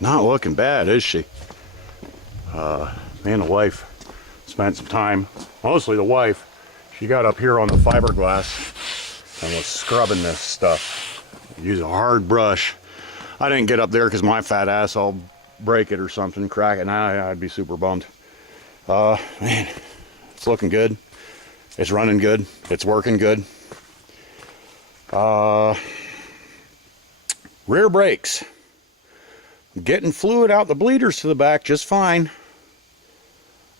Not looking bad, is she? Me and the wife spent some time, mostly the wife. She got up here on the fiberglass and was scrubbing this stuff. Use a hard brush. I didn't get up there because my fat ass, I'll break it or something, crack it, and I'd be super bummed. Man, it's looking good. It's running good. It's working good. Rear brakes. Getting fluid out the bleeders to the back just fine.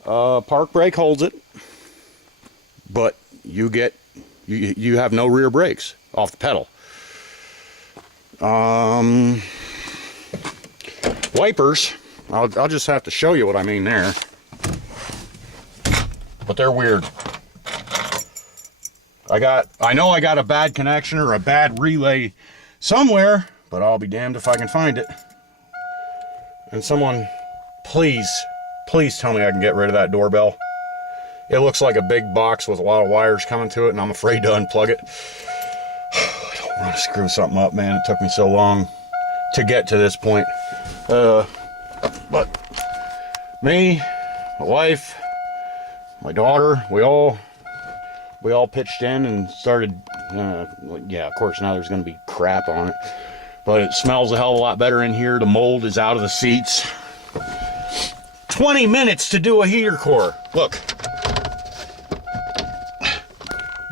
Park brake holds it, but you have no rear brakes off the pedal. Wipers, I'll just have to show you what I mean there, but they're weird. I know I got a bad connection or a bad relay somewhere, but I'll be damned if I can find it. And someone, please tell me I can get rid of that doorbell. It looks like a big box with a lot of wires coming to it, and I'm afraid to unplug it. I don't want to screw something up, man. It took me so long to get to this point. But me, my wife, my daughter, we all pitched in and started, yeah, of course now there's going to be crap on it. But it smells a hell of a lot better in here. The mold is out of the seats. 20 minutes to do a heater core. Look.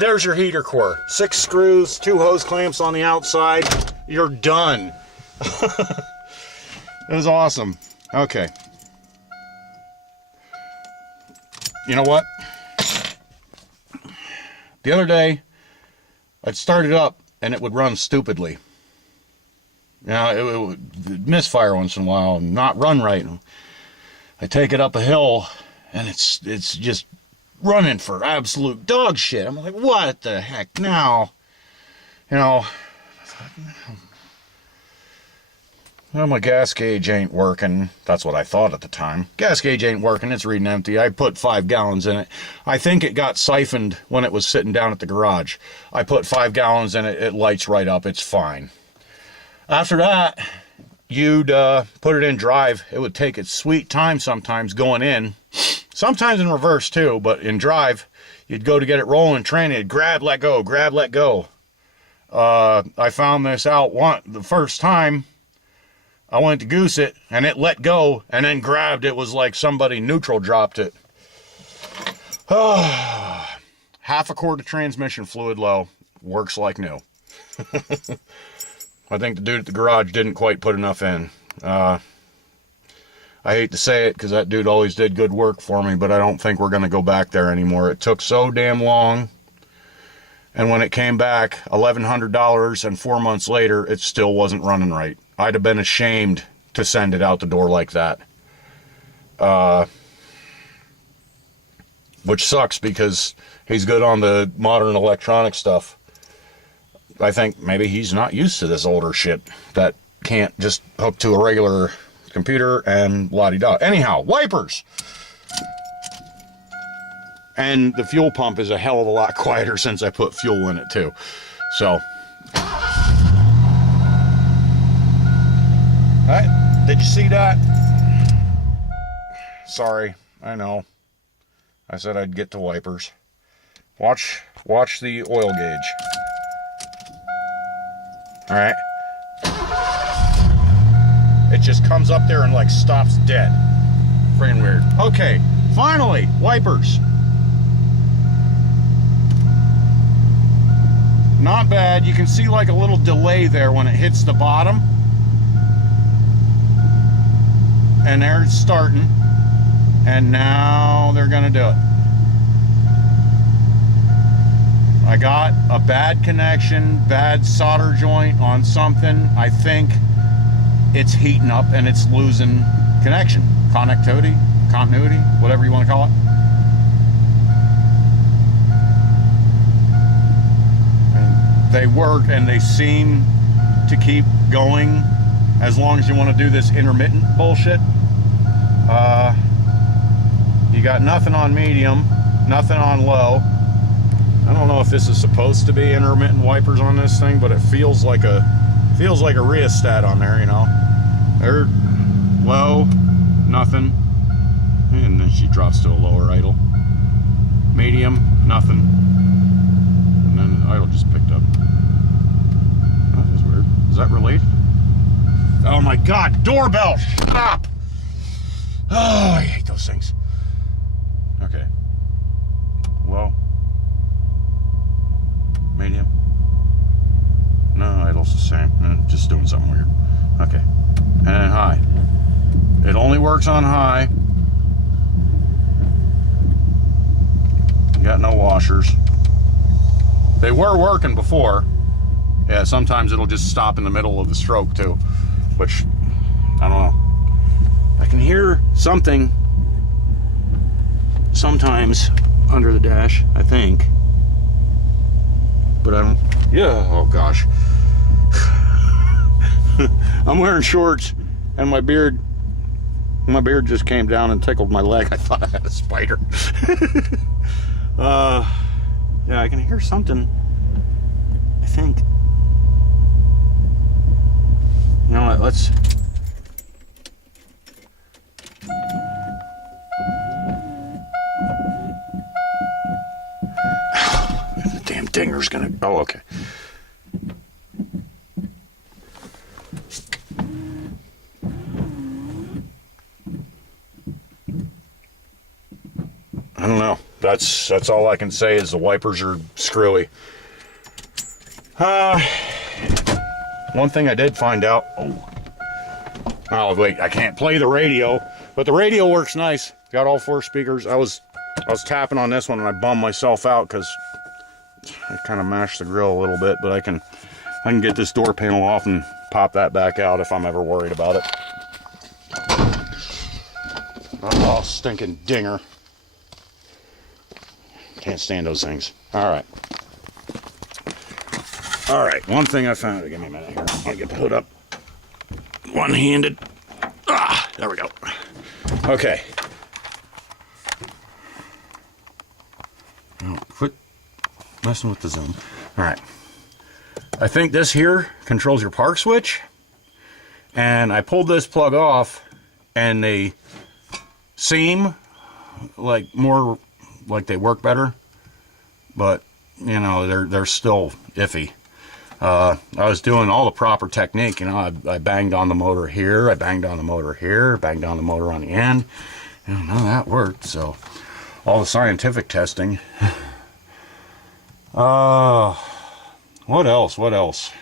There's your heater core. 6 screws, 2 hose clamps on the outside. You're done. It was awesome. Okay. You know what? The other day, I'd start it up and it would run stupidly. Now, it would misfire once in a while and not run right. I take it up a hill and it's just running for absolute dog shit. I'm like, what the heck now? You know, well, my gas gauge ain't working. That's what I thought at the time. Gas gauge ain't working. It's reading empty. I put 5 gallons in it. I think it got siphoned when it was sitting down at the garage. I put 5 gallons in it. It lights right up. It's fine. After that, you'd put it in drive. It would take its sweet time sometimes going in. Sometimes in reverse too, but in drive, you'd go to get it rolling, train it, grab, let go, grab, let go. I found this out the first time. I went to goose it, and it let go, and then grabbed. It was like somebody neutral dropped it. Half a quart of transmission fluid low. Works like new. I think the dude at the garage didn't quite put enough in. I hate to say it because that dude always did good work for me, but I don't think we're going to go back there anymore. It took so damn long. And when it came back, $1,100, and 4 months later, it still wasn't running right. I'd have been ashamed to send it out the door like that. Which sucks because he's good on the modern electronic stuff. I think maybe he's not used to this older shit that can't just hook to a regular computer and la-di-da. Anyhow, wipers! And the fuel pump is a hell of a lot quieter since I put fuel in it too. So. Alright, did you see that? Sorry, I know. I said I'd get to wipers. Watch the oil gauge. Alright. It just comes up there and like stops dead. Freaking weird. Okay, finally, wipers. Not bad. You can see like a little delay there when it hits the bottom. And there it's starting. And now they're gonna do it. I got a bad connection, bad solder joint on something. I think it's heating up and it's losing connection, continuity, whatever you want to call it. And they work and they seem to keep going as long as you want to do this intermittent bullshit. You got nothing on medium, nothing on low. I don't know if this is supposed to be intermittent wipers on this thing, but it feels like a rheostat on there, you know. she drops to a lower idle. Medium, nothing. And then the idle just picked up. That was weird. Is that related? Oh my God, doorbell, shut up! Oh, I hate those things. Okay. Well. Medium. No, idle's the same. Just doing something weird. Okay. And then high. It only works on high. You got no washers. They were working before. Yeah, sometimes it'll just stop in the middle of the stroke too, which, I don't know. I can hear something sometimes under the dash, I think. But I don't, yeah, oh gosh. I'm wearing shorts and my beard just came down and tickled my leg. I thought I had a spider. Yeah, I can hear something, I think. You know what, let's... The damn dinger's gonna... Oh, okay. I don't know. That's all I can say is the wipers are screwy. One thing I did find out. Oh wait, I can't play the radio, but the radio works nice. Got all 4 speakers. I was tapping on this one and I bummed myself out because I kind of mashed the grill a little bit, but I can get this door panel off and pop that back out if I'm ever worried about it. Oh, stinking dinger. Can't stand those things. All right, one thing I found. Give me a minute here. I'll get the hood up one-handed. Ah, there we go. Okay. Oh, quit messing with the zoom. All right. I think this here controls your park switch. And I pulled this plug off and they seem like more like they work better, but you know, they're still iffy. I was doing all the proper technique, you know. I banged on the motor here, I banged on the motor here, banged on the motor on the end. You know, none of that worked. So all the scientific testing. What else?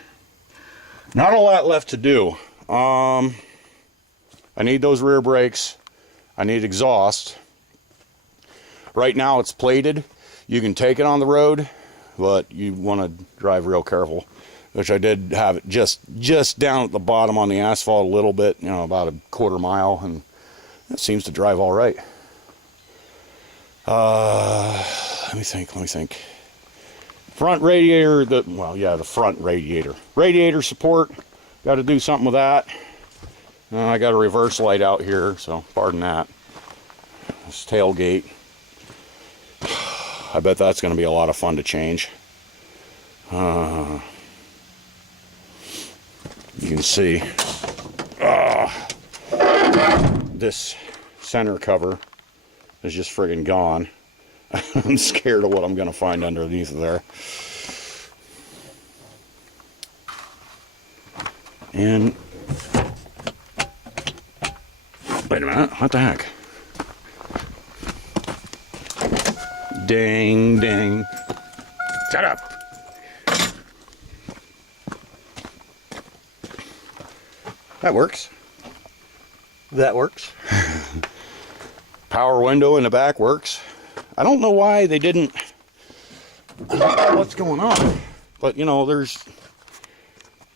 Not a lot left to do. I need those rear brakes. I need exhaust. Right now it's plated. You can take it on the road, but you want to drive real careful, which I did have it just down at the bottom on the asphalt a little bit, you know, about a quarter mile, and it seems to drive all right. Let me think. Front radiator, the front radiator. Radiator support, got to do something with that. I got a reverse light out here, so pardon that. This tailgate. I bet that's going to be a lot of fun to change. You can see this center cover is just friggin' gone. I'm scared of what I'm going to find underneath there. And wait a minute, what the heck? Ding, ding. Shut up. That works. That works. Power window in the back works. I don't know why they didn't. I don't know what's going on. But, you know,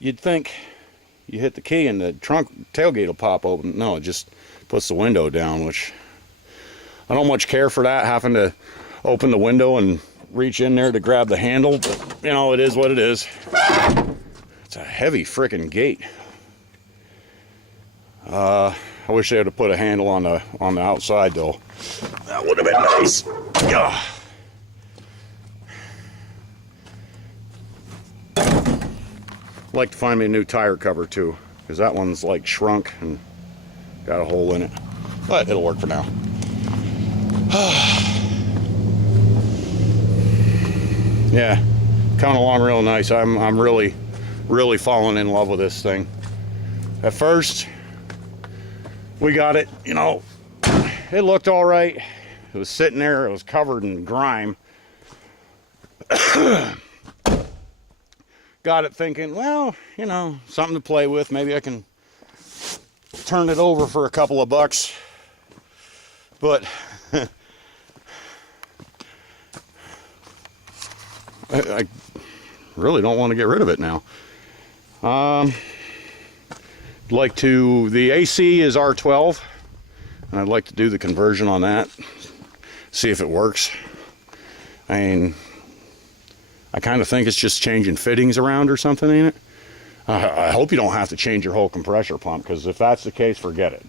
you'd think you hit the key and the trunk tailgate will pop open. No, it just puts the window down, which I don't much care for that, having to open the window and reach in there to grab the handle, but you know, it is what it is. It's a heavy frickin' gate. I wish they would have put a handle on the outside though. That would have been nice. Ugh. I'd like to find me a new tire cover too, because that one's like shrunk and got a hole in it, but it'll work for now. Yeah, coming along real nice. I'm really falling in love with this thing. At first, we got it, you know, it looked all right. It was sitting there, it was covered in grime. Got it thinking, well, you know, something to play with. Maybe I can turn it over for a couple of bucks. But I really don't want to get rid of it now. Like to, the AC is R12, and I'd like to do the conversion on that, see if it works. I mean, I kind of think it's just changing fittings around or something, ain't it? I hope you don't have to change your whole compressor pump, because if that's the case, forget it.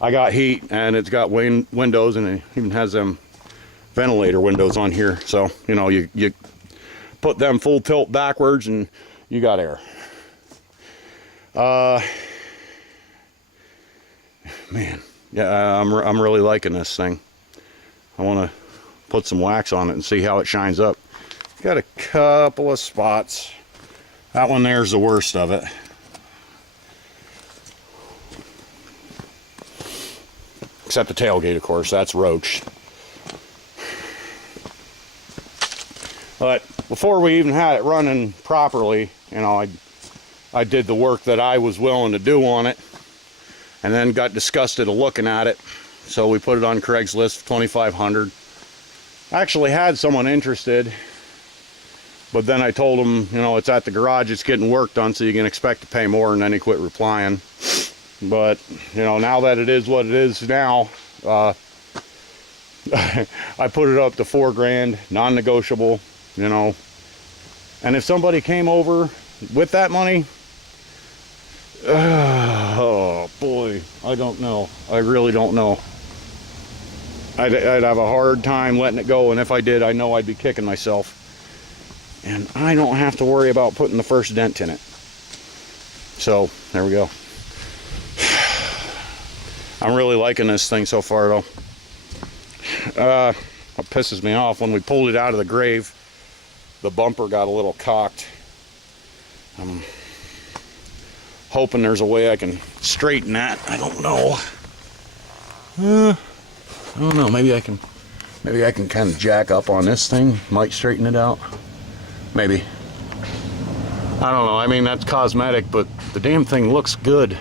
I got heat, and it's got windows, and it even has them ventilator windows on here. So, you know, you put them full tilt backwards, and you got air. Man, yeah, I'm really liking this thing. I want to put some wax on it and see how it shines up. Got a couple of spots. That one there's the worst of it. Except the tailgate, of course, that's roached. But before we even had it running properly, you know, I did the work that I was willing to do on it, and then got disgusted of looking at it. So we put it on Craigslist for $2,500. I actually had someone interested, but then I told them, you know, it's at the garage, it's getting work done, so you can expect to pay more, and then he quit replying. But, you know, now that it is what it is now, I put it up to $4,000, non-negotiable, you know. And if somebody came over with that money, oh boy, I don't know. I really don't know. I'd have a hard time letting it go, and if I did, I know I'd be kicking myself. And I don't have to worry about putting the first dent in it. So, there we go. I'm really liking this thing so far, though. What pisses me off, when we pulled it out of the grave, the bumper got a little cocked. I'm hoping there's a way I can straighten that. I don't know. I don't know. Maybe I can kind of jack up on this thing. Might straighten it out. Maybe. I don't know. I mean, that's cosmetic, but the damn thing looks good.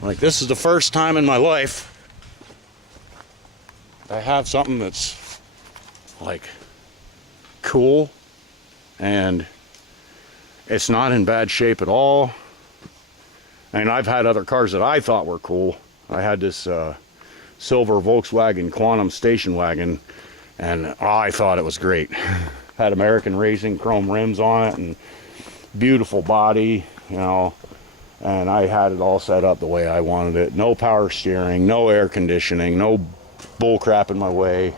Like, this is the first time in my life I have something that's like cool, and it's not in bad shape at all. I mean, I've had other cars that I thought were cool. I had this silver Volkswagen Quantum station wagon, and I thought it was great. Had American Racing chrome rims on it, and beautiful body, you know, and I had it all set up the way I wanted it. No power steering, no air conditioning, no bull crap in my way.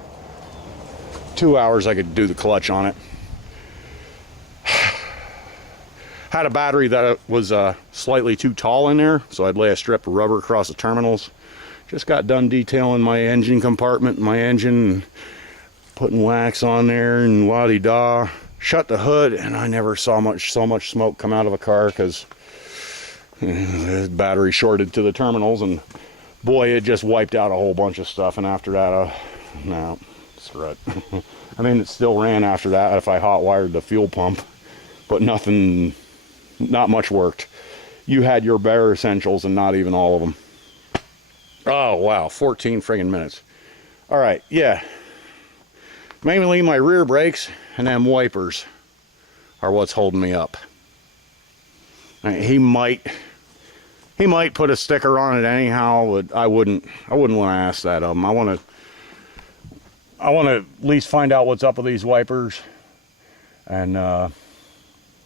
2 hours I could do the clutch on it. Had a battery that was slightly too tall in there, so I'd lay a strip of rubber across the terminals. Just got done detailing my engine compartment, my engine, and putting wax on there and la-di-da. Shut the hood, and I never saw so much smoke come out of a car, because the battery shorted to the terminals, and boy, it just wiped out a whole bunch of stuff. And after that, no, screw it. I mean, it still ran after that if I hot wired the fuel pump, but nothing, not much worked. You had your bare essentials and not even all of them. Oh wow, 14 friggin' minutes. All right, yeah. Mainly my rear brakes and them wipers are what's holding me up. He might put a sticker on it anyhow, but I wouldn't want to ask that of him. I want to at least find out what's up with these wipers, and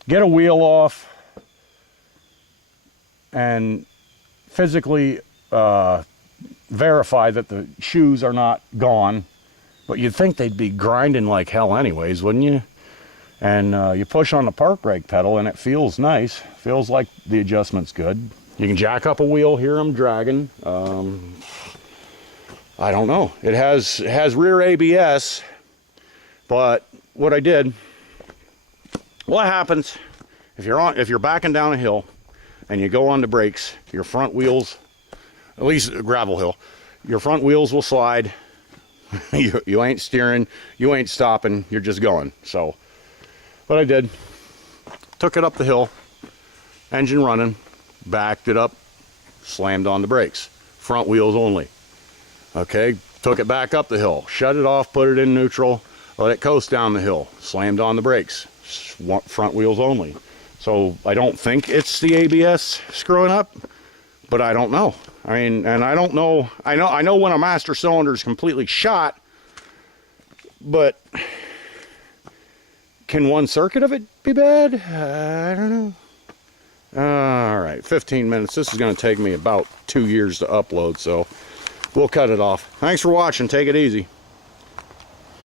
get a wheel off and physically verify that the shoes are not gone. But you'd think they'd be grinding like hell anyways, wouldn't you? And you push on the park brake pedal, and it feels nice. Feels like the adjustment's good. You can jack up a wheel, hear them dragging. I don't know. It has rear ABS, but what I did, what happens if you're backing down a hill and you go on the brakes, your front wheels, at least a gravel hill, your front wheels will slide. you ain't steering, you ain't stopping, you're just going. So what I did, took it up the hill, engine running, backed it up, slammed on the brakes, front wheels only. Okay, took it back up the hill, shut it off, put it in neutral, let it coast down the hill, slammed on the brakes, front wheels only. So I don't think it's the ABS screwing up, but I don't know. I mean, and I don't know, I know when a master cylinder is completely shot, but can one circuit of it be bad? I don't know. All right, 15 minutes. This is going to take me about 2 years to upload, so we'll cut it off. Thanks for watching. Take it easy.